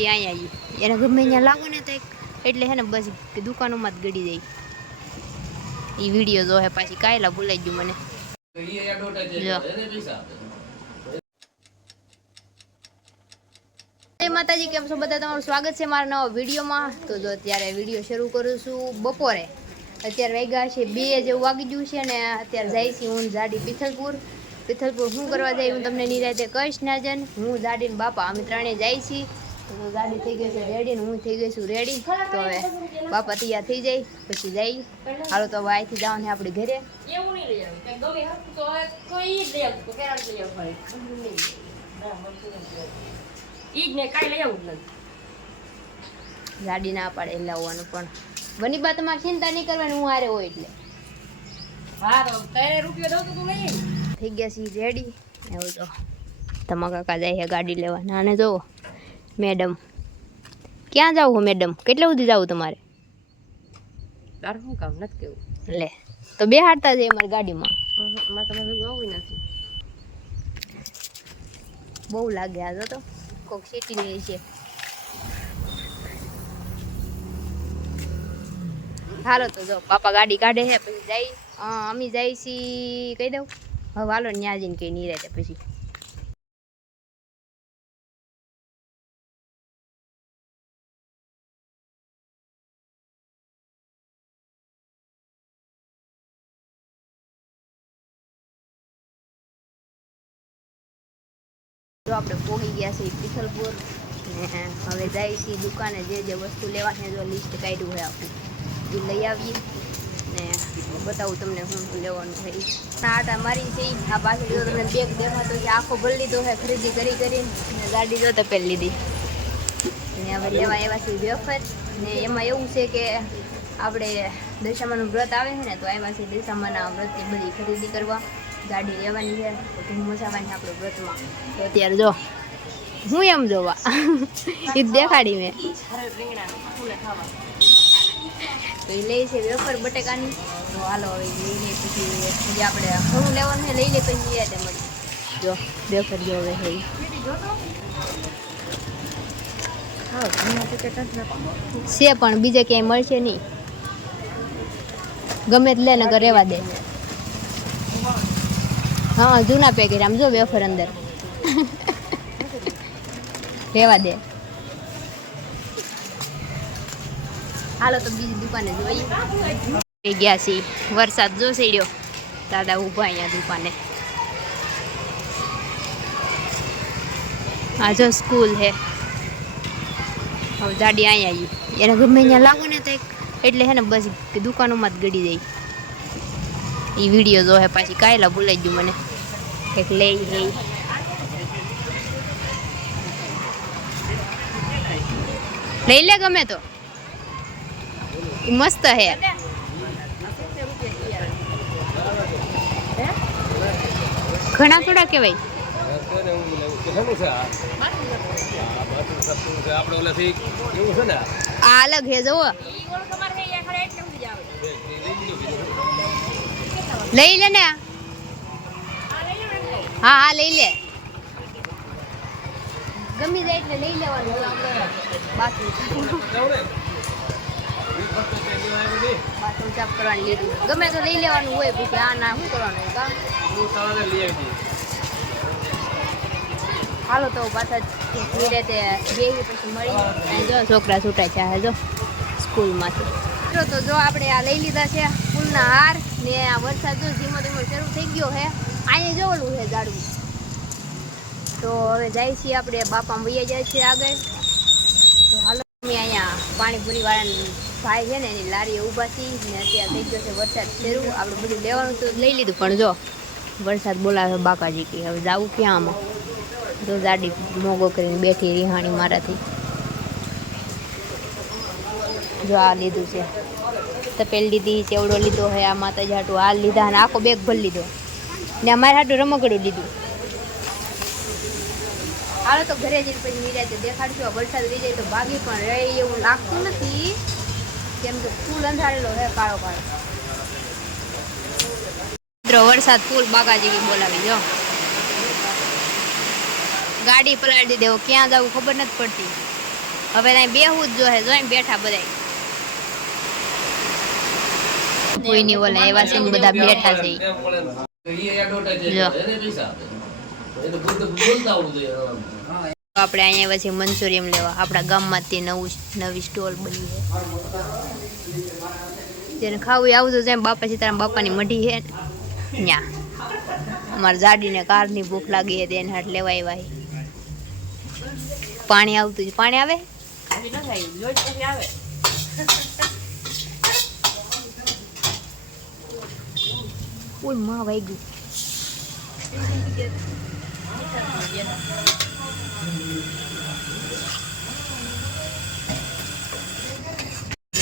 ગાડી અહીંયા આવી એને ગમે અહીંયા લાગો ને તો એટલે હે ને બસ દુકાનોમાં જ ગડી જાય એ વિડીયો જો હે પાછી કાયલા ભૂલાઈ ગયું મને જય માતાજી, કેમ છો બધા? તમારું સ્વાગત છે મારા નવા વિડીયોમાં. તો જો અત્યારે વિડીયો શરૂ કરું છું બપોરે. અત્યારે વાગ્યા છે 2 જેવું વાગી ગયું છે ને અત્યારે જાય છે હું જાડી પિથલપુર શું કરવા જાય હું તમને નિરાતે કહીશ ના જન. હું જાડીને બાપા અમે ત્રણે જાય છીએ. તો ગાડી થઈ ગઈ છે રેડી ને હું થઈ ગઈ છું રેડી. તો હવે બાપા તૈયાર થઈ જાય પછી જઈ. હાલો તો હવે અહીંથી જવાનું છે આપણે ઘરે. ગાડી ના પાડે લાવવાનું પણ બની બા તમારે ચિંતા નહીં કરવાની, હું હારે હોય એટલે. થઈ ગયા છીએ રેડી. એવું તો તમારા કાકા જાય છે ગાડી લેવા. નાને જો મેડમ ક્યાં જાવ હો મેડમ? કેટલા સુધી જાવ તમારે? શું કામ નથી કેવું લે તો બે હાડતા જાય અમારી ગાડીમાં. બહુ લાગે આ તો કોક સિટી ની છે. હાલો તો જો પાપા ગાડી કાઢે છે પછી જાય. અમે જાય છીએ કહી દઉં હવે હાલો ન્યા જઈને કઈ નહીં રહે પછી. જો આપણે પોગી ગયા છીએ પિથલપુર ને હવે જાય છીએ દુકાને. જે વસ્તુ લેવાની જો લિસ્ટ કાઢ્યું હોય આપણું એ લઈ આવીએ ને બતાવું તમને શું લેવાનું છે. આટા મારી છે આ પાછળ જો તમને બેગ દેખાતો છે આખો ભરી લીધો છે ખરીદી કરીને ગાડી જો તપેલ લીધી ને હવે લેવા આવ્યા છે વેફર. ને એમાં એવું છે કે આપણે દશામાનું વ્રત આવે છે ને તો આવ્યા છે દશામાના વ્રતની બધી ખરીદી કરવા. ગાડી લેવાની છે તો ધૂમ મચાવવાની આપણે વ્રતમાં. તો અત્યારે જો હું એમ જોવા એ દેખાડી મેં તો એ લે છે વેફર બટેકાની. તો હાલો હવે લઈ લે પછી જે આપણે હું લેવાનું છે લઈ લે પછી યાદ મળી. જો વેફર જો હવે છે પણ બીજે ક્યાંય મળશે નહીં. ગમે તે લે ને રહેવા દે. હા જૂના પેકેટ આમ જો વેફર અંદર રહેવા દે. હાલો તો બીજી દુકાને જોઈએ. ગયા છીએ વરસાદ જો સેડ્યો. દાદા ઊભા અહીંયા દુકાને. આ જો સ્કૂલ હે. હવે ગાડી અહીંયા આવી એને ગમે અહીંયા લાગો ને તો એટલે હે ને બસ દુકાનોમાં જ ગડી જાય એ વિડીયો જો હે પાછી કાયલા ભૂલાઈ ગયું મને. એક લઈ લે ગમે તો મસ્ત હે. ઘણા થોડા કેવાય. આ અલગ હે જવો. લઈ લે ને. હા લઈ લે. ગમી જાય એટલે લઈ લેવાનું. બાથરૂમ સાફ કરવાની લીધું ગમે તો લઈ લેવાનું હોય. પછી આ ના શું કરવાનું. હાલો તો પાછા ધીરે તે બેસી પછી મળી. જો છોકરા છૂટા છે જો સ્કૂલમાંથી. તો જો આપણે આ લઈ લીધા છે ફૂલના હાર ને આ વરસાદ જો ધીમો ધીમો શરૂ થઈ ગયો છે. અહીંયા જો ઓલું છે ઝાડવું. તો હવે જાય છીએ આપણે બાપા વૈયા જાય છે આગળ. તો હાલો અમે અહીંયા પાણીપુરી વાળાની ભાઈ છે ને એની લારીએ ઊભા છીએ ને અત્યારે થઈ ગયો છે વરસાદ શરૂ. આપણે બધું લેવાનું તો લઈ લીધું પણ જો વરસાદ બોલાવે બાકાજી કે હવે જવું ક્યાં આમાં. તો ગાડી મોગો કરીને બેઠી રિહાણી મારાથી. જો આ લીધું છે તપેલ લીધી ચેવડો લીધો હે આ માતાજી હાટું હાલ લીધા અને આખો બેગ ભરી લીધો ને અમારે હાટું રમકડું લીધું. હાલો તો ઘરે જઈને પછી નિરાતે દેખાડશું. વરસાદ રહી જાય તો ભાગી પણ રહે એવું લાગતું નથી કેમ કે ફૂલ અંધારેલો હે કાળો કાળો. વરસાદ ફૂલ બાકાજી બોલાવી જો. ગાડી પલાળી દેવો ક્યાં જવું ખબર નથી પડતી. હવે ત્યાં બેહવું જ જોઈએ, જોઈને બેઠા બધા કોઈની ઓલા એવા છે ને બધા બેઠા છે જો આપણે અહીંયા પછી મંચુરિયમ લેવા આપણા ગામમાંથી નવી સ્ટોલ બની છે જેને ખાવું એ આવતું જાય બાપા સીતારામ બાપાની મઢી છે ત્યાં અમારા જાડીને કારની ભૂખ લાગી છે તેને હાટ લેવા આવ્યા પાણી આવતું છે પાણી આવે ઓય માં વાગ્યું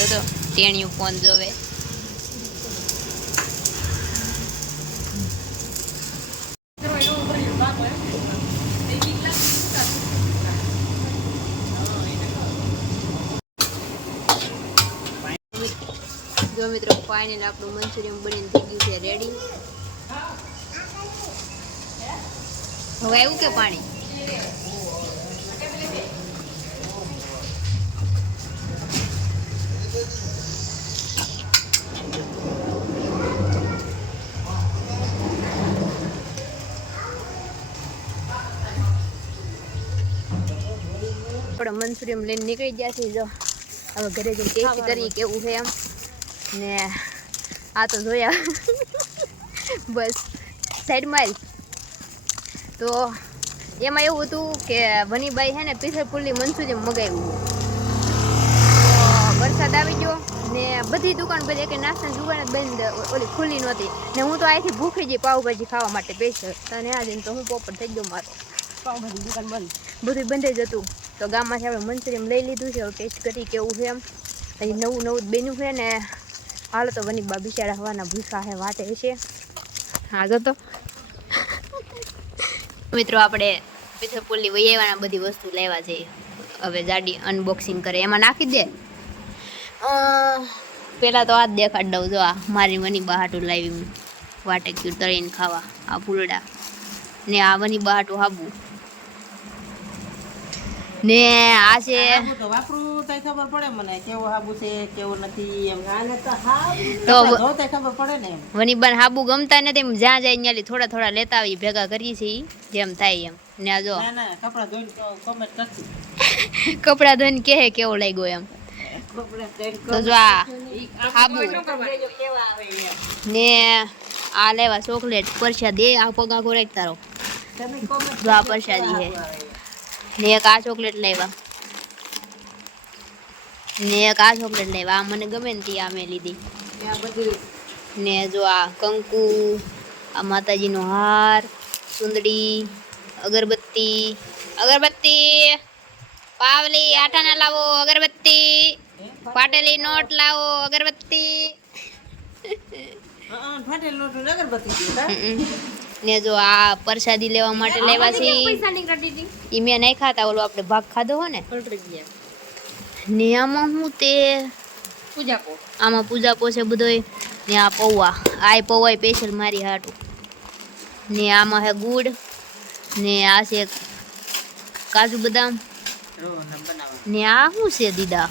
જો ટેણિયું ફોન જોવે જો મિત્રો ફાઇનલ આપણું મંચુરિયમ બનીને થઈ ગયું છે રેડી હવે આવ્યું કે પાણી આપણે મંચુરિયમ લઈને નીકળી ગયા છીએ જો હવે ઘરે જઈને ટેસ્ટ કરી કેવું છે એમ ને આ તો જોયા બસ સાઈડમાં તો એમાં એવું હતું કે વનીબાઈ છે ને પીસલપુરની મંચુરિયમ મગાવ્યું વરસાદ આવી ગયો ને બધી દુકાન બધી એક નાસ્તાની દુકાન જ બંધ ઓલી ખુલ્લી નહોતી ને હું તો અહીંથી ભૂખી જઈ પાવભાજી ખાવા માટે બેસી અને આ દિન તો હું પોપટ થઈ ગયો મારો પાવભાજી દુકાન બંધ બધું બંધ જ હતું તો ગામમાંથી આપણે મંચુરિયમ લઈ લીધું છે ટેસ્ટ કરી કેવું છે એમ હજી નવું નવું બન્યું છે ને હાલો તો વનીબા બિચારા હવાના ભૂસા હે વાટે છે હા જો તો મિત્રો આપણે પીથલપુરની વૈયાવાના બધી વસ્તુ લેવા જઈએ હવે જાડી અનબોક્સિંગ કરે એમાં નાખી દે પહેલાં તો આ જ દેખાડ દઉં જો આ મારી વનીબા હાટું લાવી વાટેક્યુ તળીને ખાવા આ ફૂલડા ને આ વનીબા હાટું હાબું ને આ છે તો વાપરું તો ખબર પડે મને કેવો હાબુ છે કેવો નથી એમ તો જો તે ખબર પડે ને એમ વનીબાન હાબુ ગમતા નથી એમ જ્યાં જાય ત્યાંથી થોડા થોડા લેતા આવી ભેગા કરીએ છીએ જેમ થાય એમ ને આ જો ના ના કપડા ધોઈને કમેન્ટ કરતી કપડા ધોઈને કહે કેવો લાગ્યો એમ તો જો આ હાબુ કેવા આવે એમ ને આ લેવા ચોકલેટ પરસાદી આ પગા ખોરાક તારો તમે કોમેન્ટ જો આ પરસાદી હે ને એક આ ચોકલેટ લાવ્યા ને એક આ ચોકલેટ લાવ્યા આ મને ગમે ને તી આ મેં લીધી આ બધી ને જો આ કંકુ આ માતાજીનો હાર સુંદડી અગરબત્તી પાવલી આટાના લાવો અગરબત્તી પાટેલી નોટ લાવો અગરબત્તી ફાટેલ લોટ અગરબત્તી દીધા ને જો આ પ્રસાદી લેવા માટે લેવા છે ઈ મેં નહીં ખાતા ઓલો આપણે ભાગ ખાધો હો ને ને આમાં હું તે આમાં પૂજા પોસે બધોય ને આ પૌવા આ પૌવા સ્પેશિયલ મારી હાટું ને આમાં હે ગુડ ને આ છે કાજુ બદામ ને આ શું છે દીદા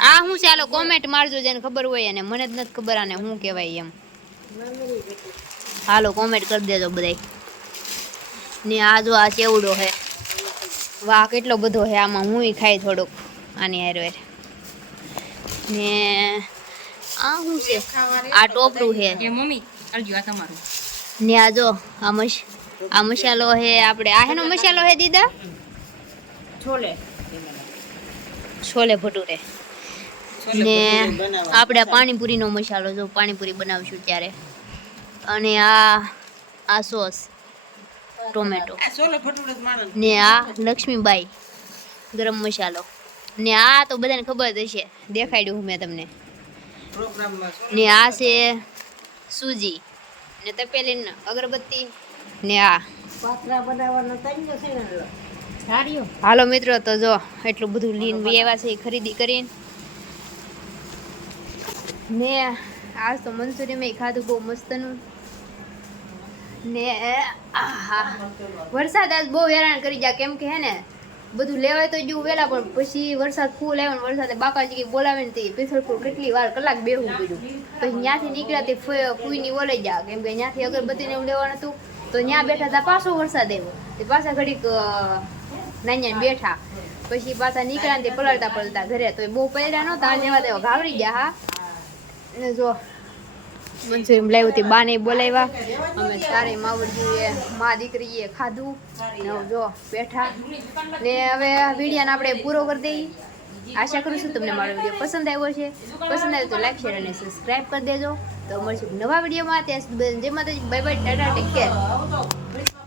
આ શું છે હાલો કોમેન્ટ મારજો જેને ખબર હોય અને મને જ નથી ખબર આને શું કહેવાય એમ હાલો કોમેન્ટ કરી દેજો બધાય ને આ જો આ ચેવડો હે વાહ કેટલો બધો હે આમાં હું ખાઈ થોડુંક આની હારે ને આ શું છે આ ટોપરું હે મમ્મી કરજો આ તમારું ને આ જો આ મસાલો હે આપણે આ હેનો મસાલો હે દીદા છોલે ભટુરે ને આપણે પાણીપુરીનો મસાલો જો પાણીપુરી બનાવશું ત્યારે અને આ સોસ ટોમેટો ને આ લક્ષ્મીબાઈ ગરમ મસાલો ને આ તો બધાને ખબર જ હશે દેખાડ્યું મેં તમને ને આ છે સૂજી ને તપેલી અગરબત્તી ને આ પાત્રા બનાવવાનો તૈયો છે ને સાડીઓ હાલો મિત્રો તો જો એટલું બધું લીન વ્યવા છે ખરીદી કરીને ને આજ તો મંચુરિયમ ખાધું બહુ મસ્તનું ને વરસાદ આજ બહુ હેરાન કરી જાય કેમ કે હે ને બધું લેવાય તો જો વહેલા, પણ પછી વરસાદ ફૂલ આવ્યો ને વરસાદે બાકાજી બોલાવે ને તે પિથલપુર કેટલી વાર કલાક બેહવું પડ્યું. પછી ત્યાંથી નીકળ્યા તે ફૂઈની ઓલે જા, કેમ કે ત્યાંથી અગરબત્તીને એવું લેવાનું હતું તો ત્યાં બેઠા હતા, પાછો વરસાદ આવ્યો તે પાછા ઘડીક નાન્યા બેઠા, પછી પાછા નીકળ્યા ને તે પલળતા ઘરે, તો બહુ પહેર્યા નહોતા જેવા તેવા ઘાવરી ગયા. હા ને જો મંચુરિયન લાવ્યું તે બાને બોલાવ્યા, અમે તારે માવડીએ મા દીકરીએ ખાધું ને હવે જો બેઠા ને. હવે વિડીયોને આપણે પૂરો કરી દઈએ. આશા કરું છું તમને મારો વિડીયો પસંદ આવ્યો છે. પસંદ આવ્યો તો લાઈક, શેર અને સબસ્ક્રાઈબ કરી દેજો. તો મળશું નવા વિડીયોમાં. ત્યાં સુધી જય માતાજી, bye bye, Tata, take care.